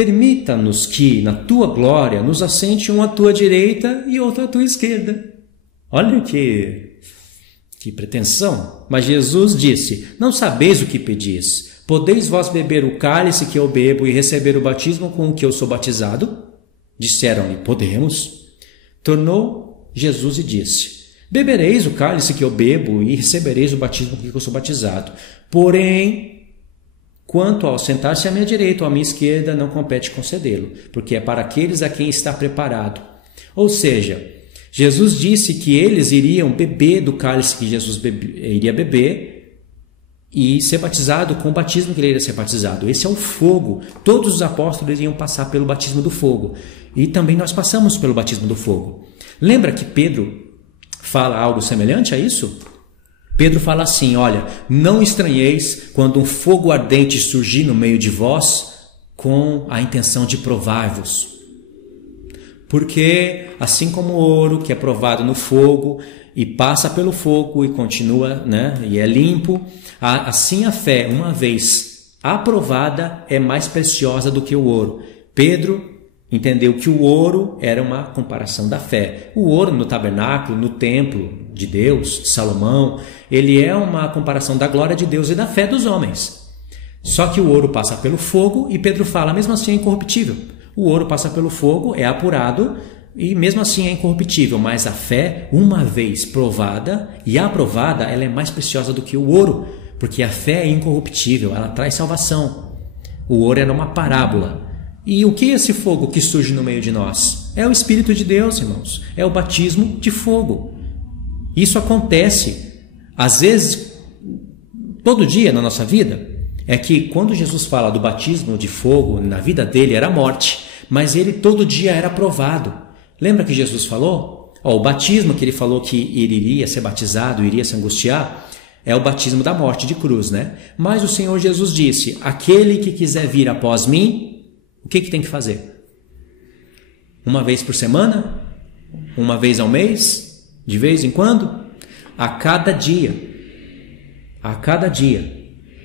permita-nos que, na tua glória, nos assente um à tua direita e outro à tua esquerda. Olha que pretensão. Mas Jesus disse: não sabeis o que pedis. Podeis vós beber o cálice que eu bebo e receber o batismo com o que eu sou batizado? Disseram-lhe: podemos. Tornou Jesus e disse: bebereis o cálice que eu bebo e recebereis o batismo com que eu sou batizado. Porém, quanto ao sentar-se à minha direita ou à minha esquerda, não compete concedê-lo, porque é para aqueles a quem está preparado. Ou seja, Jesus disse que eles iriam beber do cálice que Jesus iria beber e ser batizado com o batismo que ele iria ser batizado. Esse é o fogo. Todos os apóstolos iriam passar pelo batismo do fogo. E também nós passamos pelo batismo do fogo. Lembra que Pedro fala algo semelhante a isso? Pedro fala assim: olha, não estranheis quando um fogo ardente surgir no meio de vós com a intenção de provar-vos. Porque assim como o ouro que é provado no fogo e passa pelo fogo e continua, e é limpo, assim a fé, uma vez aprovada, é mais preciosa do que o ouro. Pedro entendeu que o ouro era uma comparação da fé. O ouro no tabernáculo, no templo de Deus, de Salomão, ele é uma comparação da glória de Deus e da fé dos homens. Só que o ouro passa pelo fogo e Pedro fala, mesmo assim é incorruptível. O ouro passa pelo fogo, é apurado e mesmo assim é incorruptível. Mas a fé, uma vez provada e aprovada, ela é mais preciosa do que o ouro, porque a fé é incorruptível, ela traz salvação. O ouro era uma parábola. E o que é esse fogo que surge no meio de nós? É o Espírito de Deus, irmãos. É o batismo de fogo. Isso acontece, às vezes, todo dia na nossa vida. É que quando Jesus fala do batismo de fogo, na vida dele era morte, mas ele todo dia era provado. Lembra que Jesus falou? O batismo que ele falou que ele iria ser batizado, iria se angustiar, é o batismo da morte de cruz, Mas o Senhor Jesus disse: aquele que quiser vir após mim, o que tem que fazer? Uma vez por semana? Uma vez ao mês? De vez em quando? A cada dia. A cada dia.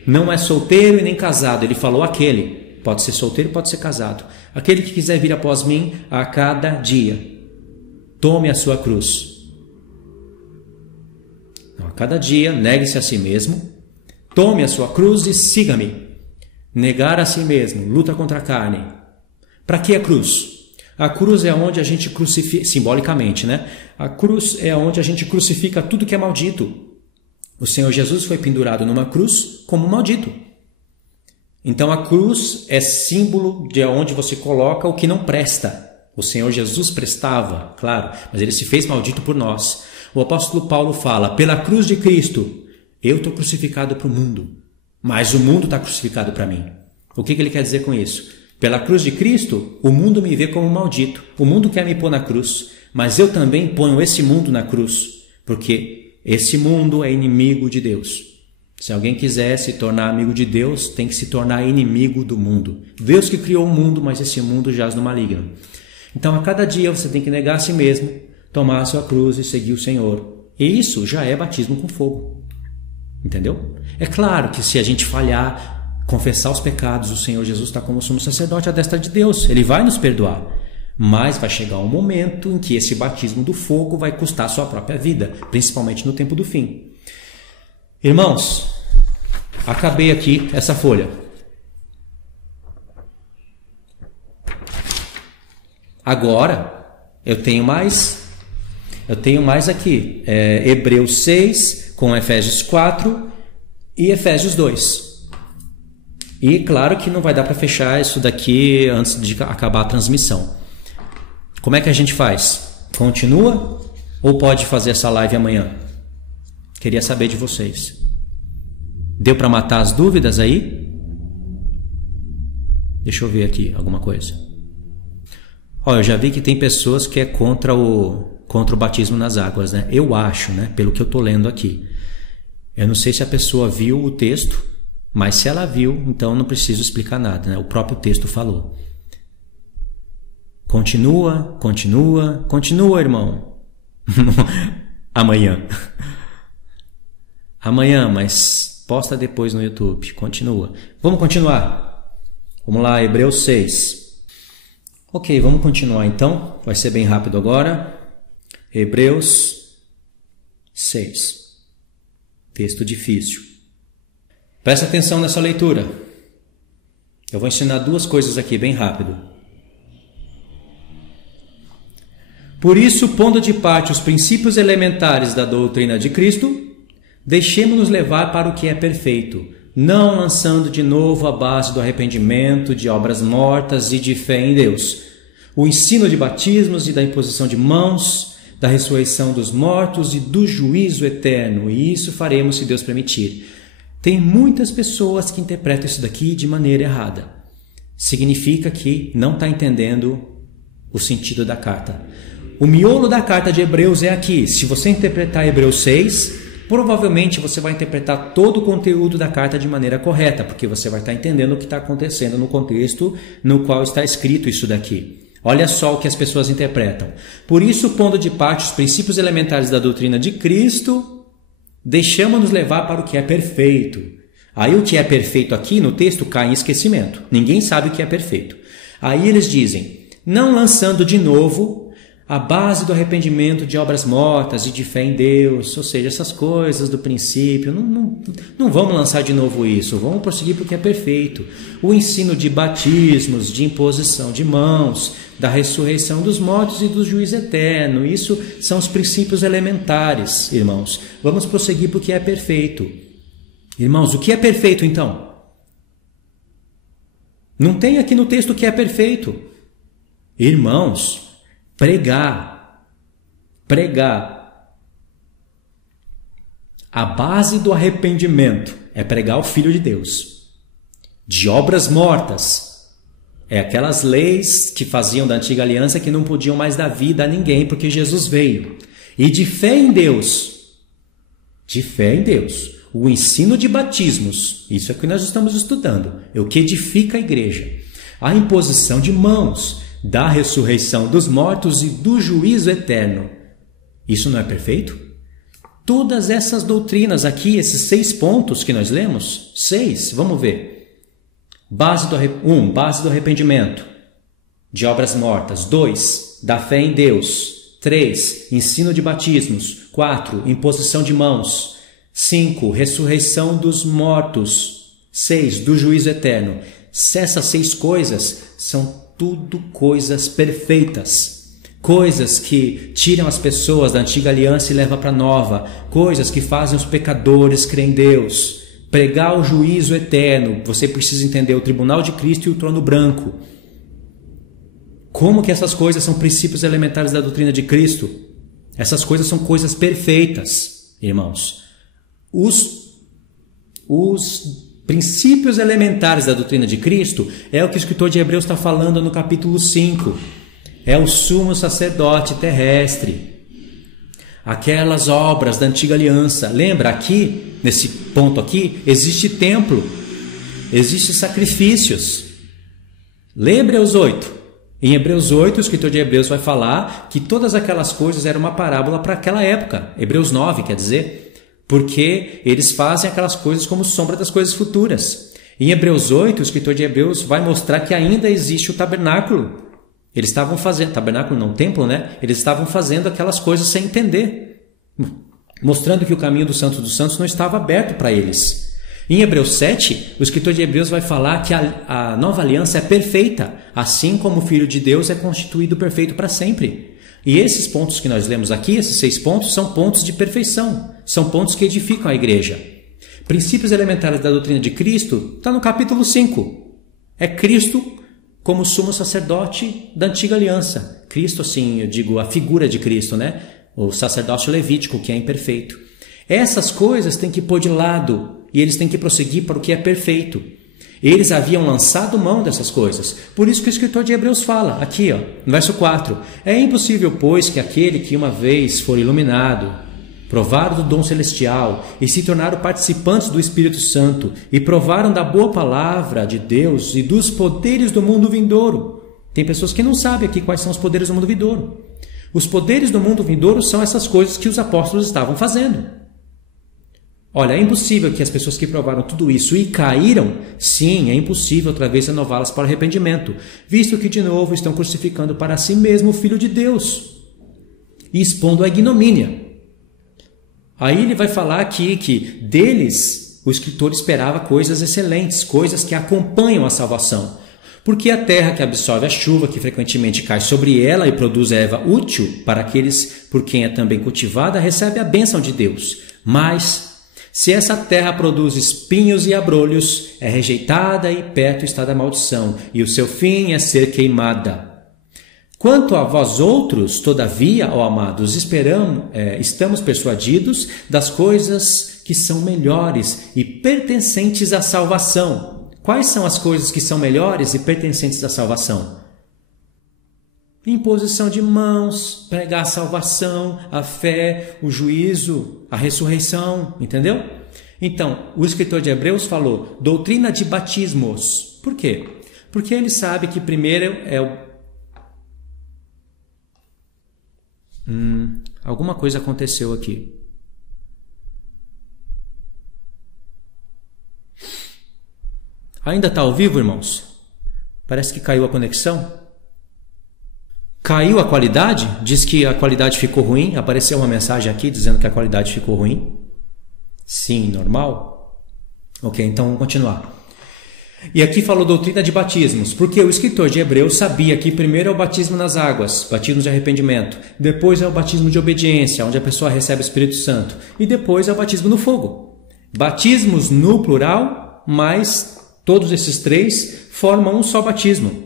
Não é solteiro e nem casado. Ele falou aquele. Pode ser solteiro, pode ser casado. Aquele que quiser vir após mim, a cada dia. Tome a sua cruz. A cada dia, negue-se a si mesmo. Tome a sua cruz e siga-me. Negar a si mesmo, luta contra a carne. Para que a cruz? A cruz é onde a gente crucifica, simbolicamente, A cruz é onde a gente crucifica tudo que é maldito. O Senhor Jesus foi pendurado numa cruz como maldito. Então a cruz é símbolo de onde você coloca o que não presta. O Senhor Jesus prestava, claro, mas ele se fez maldito por nós. O apóstolo Paulo fala: pela cruz de Cristo, eu estou crucificado para o mundo, mas o mundo está crucificado para mim. O que ele quer dizer com isso? Pela cruz de Cristo, o mundo me vê como maldito. O mundo quer me pôr na cruz, mas eu também ponho esse mundo na cruz, porque esse mundo é inimigo de Deus. Se alguém quiser se tornar amigo de Deus, tem que se tornar inimigo do mundo. Deus que criou o mundo, mas esse mundo jaz no maligno. Então, a cada dia você tem que negar a si mesmo, tomar a sua cruz e seguir o Senhor. E isso já é batismo com fogo. Entendeu? É claro que se a gente falhar, confessar os pecados, o Senhor Jesus está como sumo sacerdote à destra de Deus. Ele vai nos perdoar. Mas vai chegar um momento em que esse batismo do fogo vai custar a sua própria vida, principalmente no tempo do fim. Irmãos, acabei aqui essa folha. Agora, eu tenho mais aqui. Hebreus 6 com Efésios 4 e Efésios 2. E claro que não vai dar para fechar isso daqui antes de acabar a transmissão. Como é que a gente faz? Continua ou pode fazer essa live amanhã? Queria saber de vocês. Deu para matar as dúvidas aí? Deixa eu ver aqui alguma coisa. Eu já vi que tem pessoas que é contra o batismo nas águas, Eu acho, pelo que eu estou lendo aqui. Eu não sei se a pessoa viu o texto, mas se ela viu, então não preciso explicar nada, O próprio texto falou. Continua, irmão. Amanhã, mas posta depois no YouTube. Continua. Vamos continuar. Vamos lá, Hebreus 6. Ok, vamos continuar então. Vai ser bem rápido agora. Hebreus 6. Texto difícil. Presta atenção nessa leitura. Eu vou ensinar duas coisas aqui bem rápido. Por isso, pondo de parte os princípios elementares da doutrina de Cristo, deixemo-nos levar para o que é perfeito, não lançando de novo a base do arrependimento, de obras mortas e de fé em Deus, o ensino de batismos e da imposição de mãos, da ressurreição dos mortos e do juízo eterno, e isso faremos se Deus permitir. Tem muitas pessoas que interpretam isso daqui de maneira errada. Significa que não está entendendo o sentido da carta. O miolo da carta de Hebreus é aqui. Se você interpretar Hebreus 6, provavelmente você vai interpretar todo o conteúdo da carta de maneira correta, porque você vai estar entendendo o que está acontecendo no contexto no qual está escrito isso daqui. Olha só o que as pessoas interpretam. Por isso, pondo de parte os princípios elementares da doutrina de Cristo, deixamos-nos levar para o que é perfeito. Aí o que é perfeito aqui no texto cai em esquecimento. Ninguém sabe o que é perfeito. Aí eles dizem, não lançando de novo a base do arrependimento de obras mortas e de fé em Deus, ou seja, essas coisas do princípio, não vamos lançar de novo isso, vamos prosseguir porque é perfeito. O ensino de batismos, de imposição de mãos, da ressurreição dos mortos e do juízo eterno, isso são os princípios elementares, irmãos. Vamos prosseguir porque é perfeito. Irmãos, o que é perfeito então? Não tem aqui no texto o que é perfeito. Irmãos, pregar. A base do arrependimento é pregar o Filho de Deus. De obras mortas é aquelas leis que faziam da antiga aliança que não podiam mais dar vida a ninguém porque Jesus veio. E de fé em Deus. O ensino de batismos, isso é o que nós estamos estudando, é o que edifica a igreja. A imposição de mãos, da ressurreição dos mortos e do juízo eterno. Isso não é perfeito? Todas essas doutrinas aqui, esses 6 pontos que nós lemos, 6, vamos ver. Base do arrependimento, de obras mortas. 2, da fé em Deus. 3, ensino de batismos. 4, imposição de mãos. 5, ressurreição dos mortos. 6, do juízo eterno. Essas 6 coisas são tudo coisas perfeitas, coisas que tiram as pessoas da antiga aliança e levam para a nova, coisas que fazem os pecadores crer em Deus, pregar o juízo eterno. Você precisa entender o tribunal de Cristo e o trono branco. Como que essas coisas são princípios elementares da doutrina de Cristo? Essas coisas são coisas perfeitas, irmãos. Os princípios elementares da doutrina de Cristo é o que o escritor de Hebreus está falando no capítulo 5. É o sumo sacerdote terrestre. Aquelas obras da antiga aliança. Lembra aqui, nesse ponto aqui, existe templo. Existem sacrifícios. Lê Hebreus 8. Em Hebreus 8, o escritor de Hebreus vai falar que todas aquelas coisas eram uma parábola para aquela época. Hebreus 9, quer dizer, porque eles fazem aquelas coisas como sombra das coisas futuras. Em Hebreus 8, o escritor de Hebreus vai mostrar que ainda existe o tabernáculo. Eles estavam fazendo, tabernáculo não, templo, né? Eles estavam fazendo aquelas coisas sem entender, mostrando que o caminho dos santos não estava aberto para eles. Em Hebreus 7, o escritor de Hebreus vai falar que a nova aliança é perfeita, assim como o Filho de Deus é constituído perfeito para sempre. E esses pontos que nós lemos aqui, esses 6 pontos, são pontos de perfeição. São pontos que edificam a igreja. Princípios elementares da doutrina de Cristo está no capítulo 5. É Cristo como sumo sacerdote da antiga aliança. Cristo, assim, eu digo a figura de Cristo, né? O sacerdócio levítico, que é imperfeito. Essas coisas têm que pôr de lado e eles têm que prosseguir para o que é perfeito. Eles haviam lançado mão dessas coisas. Por isso que o escritor de Hebreus fala, aqui, ó, no verso 4. É impossível, pois, que aquele que uma vez for iluminado, provaram do dom celestial e se tornaram participantes do Espírito Santo e provaram da boa palavra de Deus e dos poderes do mundo vindouro. Tem pessoas que não sabem aqui quais são os poderes do mundo vindouro. Os poderes do mundo vindouro são essas coisas que os apóstolos estavam fazendo. Olha, é impossível que as pessoas que provaram tudo isso e caíram, sim, é impossível outra vez renová-las para o arrependimento, visto que de novo estão crucificando para si mesmo o Filho de Deus e expondo a ignomínia. Aí ele vai falar aqui que deles o escritor esperava coisas excelentes, coisas que acompanham a salvação. Porque a terra que absorve a chuva, que frequentemente cai sobre ela e produz erva útil para aqueles por quem é também cultivada, recebe a bênção de Deus. Mas, se essa terra produz espinhos e abrolhos, é rejeitada e perto está da maldição, e o seu fim é ser queimada. Quanto a vós outros, todavia, ó amados, estamos persuadidos das coisas que são melhores e pertencentes à salvação. Quais são as coisas que são melhores e pertencentes à salvação? Imposição de mãos, pregar a salvação, a fé, o juízo, a ressurreição, entendeu? Então, o escritor de Hebreus falou doutrina de batismos. Por quê? Porque ele sabe que primeiro é o... alguma coisa aconteceu aqui. Ainda está ao vivo, irmãos? Parece que caiu a conexão. Caiu a qualidade? Diz que a qualidade ficou ruim. Apareceu uma mensagem aqui dizendo que a qualidade ficou ruim. Sim, normal? Ok, então vamos continuar. E aqui falou doutrina de batismos, porque o escritor de Hebreus sabia que primeiro é o batismo nas águas, batismo de arrependimento, depois é o batismo de obediência, onde a pessoa recebe o Espírito Santo, e depois é o batismo no fogo. Batismos no plural, mas todos esses três formam um só batismo.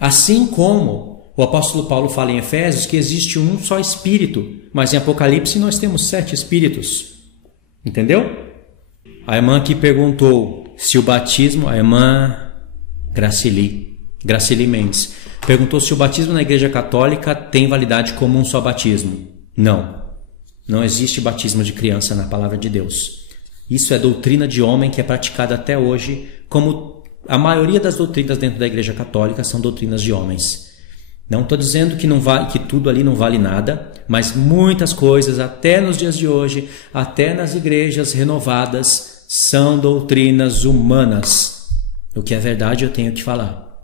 Assim como o apóstolo Paulo fala em Efésios que existe um só Espírito, mas em Apocalipse nós temos 7 Espíritos. Entendeu? A irmã aqui perguntou se o batismo, a irmã Gracili Mendes, perguntou se o batismo na Igreja Católica tem validade como um só batismo. Não existe batismo de criança na palavra de Deus. Isso é doutrina de homem que é praticada até hoje, como a maioria das doutrinas dentro da Igreja Católica são doutrinas de homens. Não estou dizendo que tudo ali não vale nada, mas muitas coisas, até nos dias de hoje, até nas igrejas renovadas, são doutrinas humanas. O que é verdade eu tenho que falar.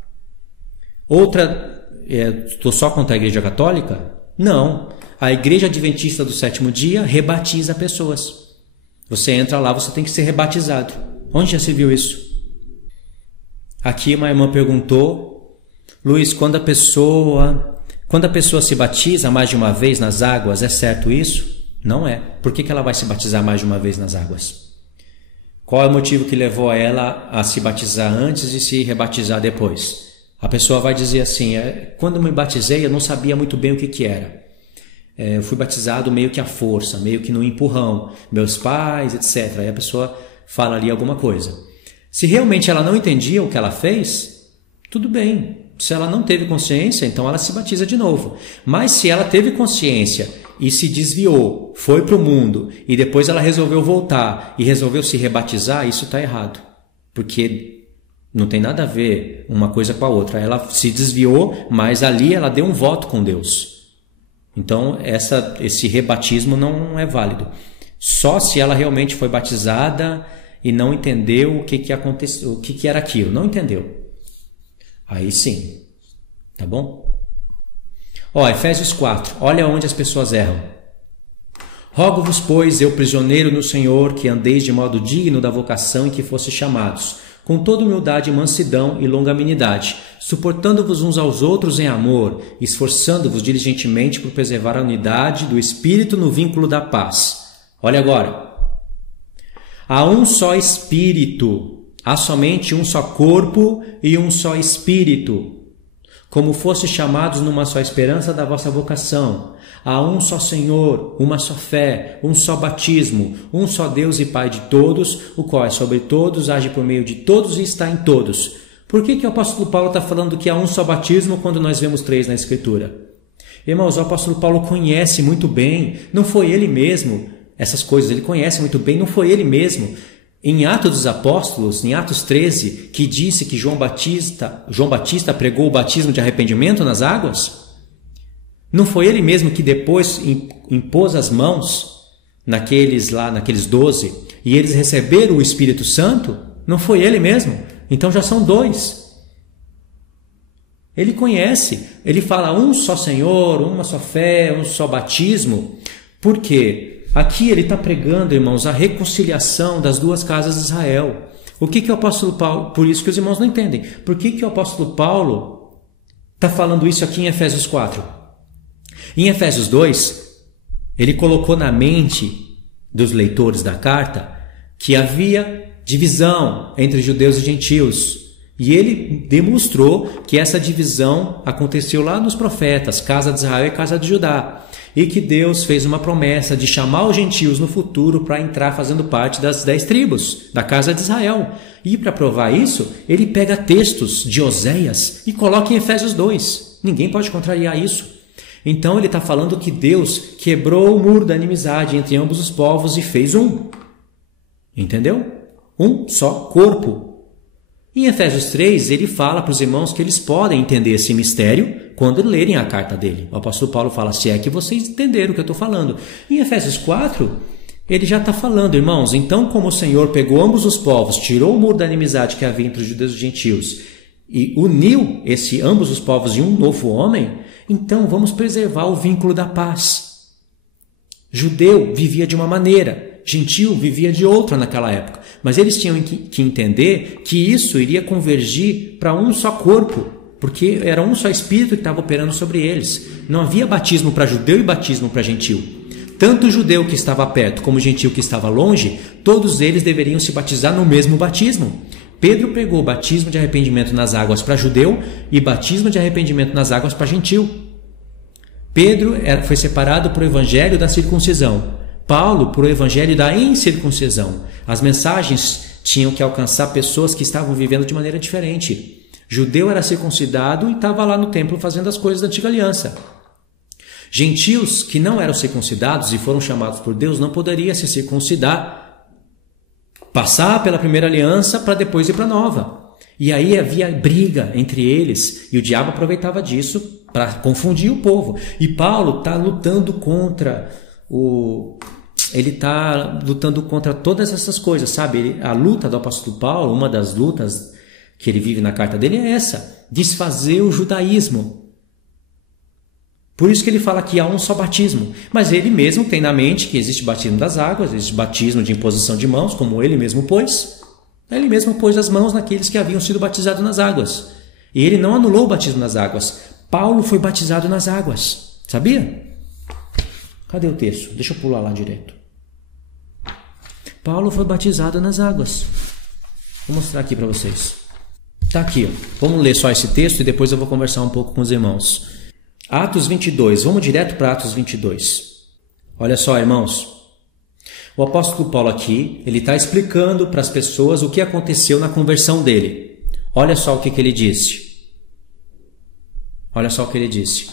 Estou só contra a Igreja Católica? Não. A Igreja Adventista do Sétimo Dia rebatiza pessoas. Você entra lá, você tem que ser rebatizado. Onde já se viu isso? Aqui uma irmã perguntou, Luiz, quando a pessoa se batiza mais de uma vez nas águas, é certo isso? Não é. Por que ela vai se batizar mais de uma vez nas águas? Qual é o motivo que levou ela a se batizar antes e se rebatizar depois? A pessoa vai dizer assim, quando me batizei eu não sabia muito bem o que era. Eu fui batizado meio que à força, meio que no empurrão, meus pais, etc. Aí a pessoa fala ali alguma coisa. Se realmente ela não entendia o que ela fez, tudo bem. Se ela não teve consciência, então ela se batiza de novo. Mas se ela teve consciência e se desviou, foi para o mundo e depois ela resolveu voltar e resolveu se rebatizar, isso está errado. Porque não tem nada a ver uma coisa com a outra. Ela se desviou, mas ali ela deu um voto com Deus. Então esse rebatismo não é válido. Só se ela realmente foi batizada e não entendeu o que aconteceu, o que era aquilo. Não entendeu. Aí sim, tá bom? Efésios 4, olha onde as pessoas erram. Rogo-vos, pois, eu prisioneiro no Senhor, que andeis de modo digno da vocação em que fosse chamados, com toda humildade, mansidão e longanimidade, suportando-vos uns aos outros em amor, esforçando-vos diligentemente por preservar a unidade do Espírito no vínculo da paz. Olha agora. Há um só Espírito, há somente um só corpo e um só Espírito. Como fosse chamados numa só esperança da vossa vocação. Há um só Senhor, uma só fé, um só batismo, um só Deus e Pai de todos, o qual é sobre todos, age por meio de todos e está em todos. Por que o apóstolo Paulo está falando que há um só batismo quando nós vemos 3 na Escritura? Irmãos, o apóstolo Paulo conhece muito bem, não foi ele mesmo, essas coisas ele conhece muito bem, não foi ele mesmo. Em Atos dos Apóstolos, em Atos 13, que disse que João Batista pregou o batismo de arrependimento nas águas? Não foi ele mesmo que depois impôs as mãos naqueles 12, e eles receberam o Espírito Santo, não foi ele mesmo? Então já são 2. Ele conhece, ele fala um só Senhor, uma só fé, um só batismo. Por quê? Aqui ele está pregando, irmãos, a reconciliação das 2 casas de Israel. O que o apóstolo Paulo... Por isso que os irmãos não entendem. Por que o apóstolo Paulo está falando isso aqui em Efésios 4? Em Efésios 2, ele colocou na mente dos leitores da carta que havia divisão entre judeus e gentios. E ele demonstrou que essa divisão aconteceu lá nos profetas, casa de Israel e casa de Judá. E que Deus fez uma promessa de chamar os gentios no futuro para entrar fazendo parte das 10 tribos, da casa de Israel. E para provar isso, ele pega textos de Oséias e coloca em Efésios 2. Ninguém pode contrariar isso. Então ele está falando que Deus quebrou o muro da inimizade entre ambos os povos e fez um. Entendeu? Um só corpo. Em Efésios 3, ele fala para os irmãos que eles podem entender esse mistério quando lerem a carta dele. O apóstolo Paulo fala, se é que vocês entenderam o que eu estou falando. Em Efésios 4, ele já está falando, irmãos, então como o Senhor pegou ambos os povos, tirou o muro da inimizade que havia entre os judeus e os gentios e uniu ambos os povos em um novo homem, então vamos preservar o vínculo da paz. Judeu vivia de uma maneira, gentio vivia de outra naquela época. Mas eles tinham que entender que isso iria convergir para um só corpo, porque era um só Espírito que estava operando sobre eles. Não havia batismo para judeu e batismo para gentio. Tanto o judeu que estava perto como o gentio que estava longe, todos eles deveriam se batizar no mesmo batismo. Pedro pregou batismo de arrependimento nas águas para judeu e batismo de arrependimento nas águas para gentio. Pedro foi separado para o evangelho da circuncisão. Paulo por o evangelho da incircuncisão. As mensagens tinham que alcançar pessoas que estavam vivendo de maneira diferente. Judeu era circuncidado e estava lá no templo fazendo as coisas da antiga aliança. Gentios que não eram circuncidados e foram chamados por Deus não poderiam se circuncidar, passar pela primeira aliança para depois ir para a nova. E aí havia briga entre eles e o diabo aproveitava disso para confundir o povo. E Paulo está lutando contra Ele está lutando contra todas essas coisas, sabe? A luta do apóstolo Paulo, uma das lutas que ele vive na carta dele é essa, desfazer o judaísmo. Por isso que ele fala que há um só batismo, mas ele mesmo tem na mente que existe batismo das águas, existe batismo de imposição de mãos, como ele mesmo pôs. Ele mesmo pôs as mãos naqueles que haviam sido batizados nas águas. E ele não anulou o batismo nas águas. Paulo foi batizado nas águas, sabia? Cadê o texto? Deixa eu pular lá direto. Paulo foi batizado nas águas. Vou mostrar aqui para vocês. Está aqui, ó. Vamos ler só esse texto e depois eu vou conversar um pouco com os irmãos. Atos 22, vamos direto para Atos 22. Olha só, irmãos. O apóstolo Paulo aqui, ele está explicando para as pessoas o que aconteceu na conversão dele. Olha só o que ele disse. Olha só o que ele disse.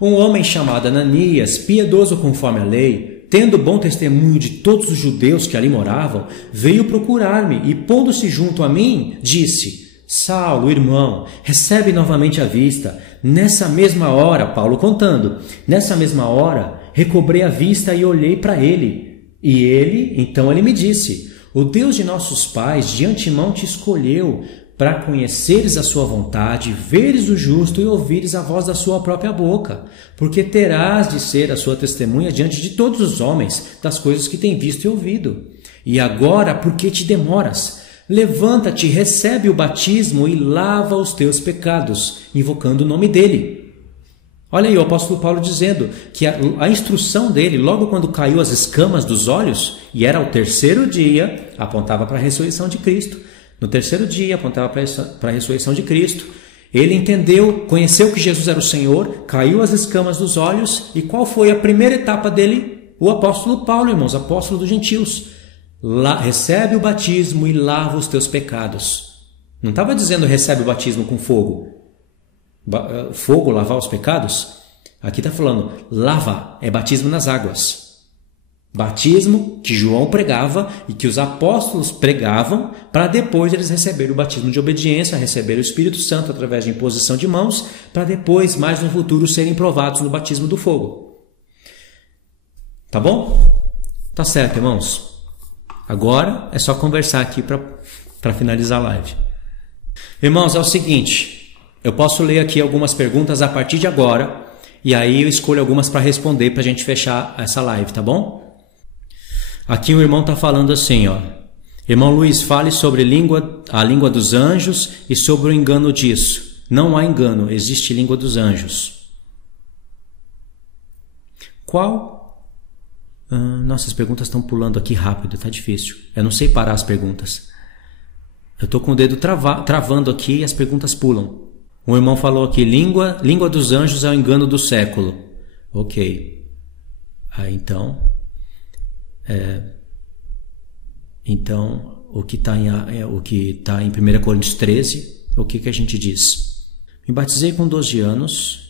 Um homem chamado Ananias, piedoso conforme a lei, tendo bom testemunho de todos os judeus que ali moravam, veio procurar-me e, pondo-se junto a mim, disse: Saulo, irmão, recebe novamente a vista. Nessa mesma hora, Paulo contando, nessa mesma hora, recobrei a vista e olhei para ele. E então ele me disse: o Deus de nossos pais de antemão te escolheu para conheceres a sua vontade, veres o justo e ouvires a voz da sua própria boca, porque terás de ser a sua testemunha diante de todos os homens das coisas que tem visto e ouvido. E agora, por que te demoras? Levanta-te, recebe o batismo e lava os teus pecados, invocando o nome dele. Olha aí o apóstolo Paulo dizendo que a instrução dele, logo quando caiu as escamas dos olhos, e era o terceiro dia, apontava para a ressurreição de Cristo. No terceiro dia, apontava para a ressurreição de Cristo. Ele entendeu, conheceu que Jesus era o Senhor, caiu as escamas dos olhos, e qual foi a primeira etapa dele? O apóstolo Paulo, irmãos, apóstolo dos gentios. Recebe o batismo e lava os teus pecados. Não estava dizendo recebe o batismo com fogo. Fogo, lavar os pecados? Aqui está falando lava, é batismo nas águas. Batismo que João pregava e que os apóstolos pregavam para depois eles receberem o batismo de obediência, receber o Espírito Santo através de imposição de mãos, para depois, mais no futuro, serem provados no batismo do fogo. Tá bom? Tá certo, irmãos. Agora é só conversar aqui para finalizar a live. Irmãos, é o seguinte, eu posso ler aqui algumas perguntas a partir de agora, e aí eu escolho algumas para responder para a gente fechar essa live, tá bom? Aqui o irmão está falando assim, ó. Irmão Luiz, fale sobre a língua dos anjos e sobre o engano disso. Não há engano, existe língua dos anjos. Qual? Nossa, as perguntas estão pulando aqui rápido, tá difícil. Eu não sei parar as perguntas. Eu tô com o dedo travando aqui e as perguntas pulam. O irmão falou aqui, língua dos anjos é o engano do século. Ok. Então, o que está em 1 Coríntios 13, o que a gente diz? Me batizei com 12 anos.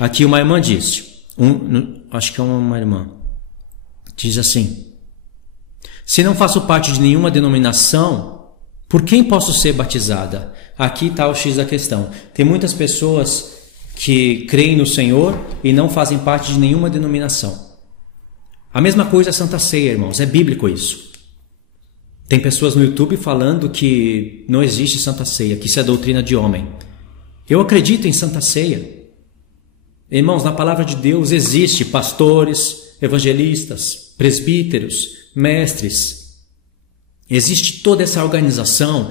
Aqui uma irmã disse, acho que é uma irmã, diz assim, se não faço parte de nenhuma denominação, por quem posso ser batizada? Aqui está o X da questão. Tem muitas pessoas que creem no Senhor e não fazem parte de nenhuma denominação. A mesma coisa é Santa Ceia, irmãos, é bíblico isso. Tem pessoas no YouTube falando que não existe Santa Ceia, que isso é doutrina de homem. Eu acredito em Santa Ceia. Irmãos, na palavra de Deus existe pastores, evangelistas, presbíteros, mestres. Existe toda essa organização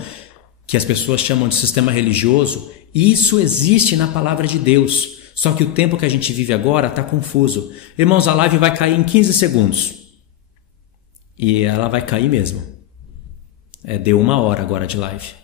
que as pessoas chamam de sistema religioso. E isso existe na palavra de Deus. Só que o tempo que a gente vive agora está confuso. Irmãos, a live vai cair em 15 segundos. E ela vai cair mesmo. Deu 1 hora agora de live.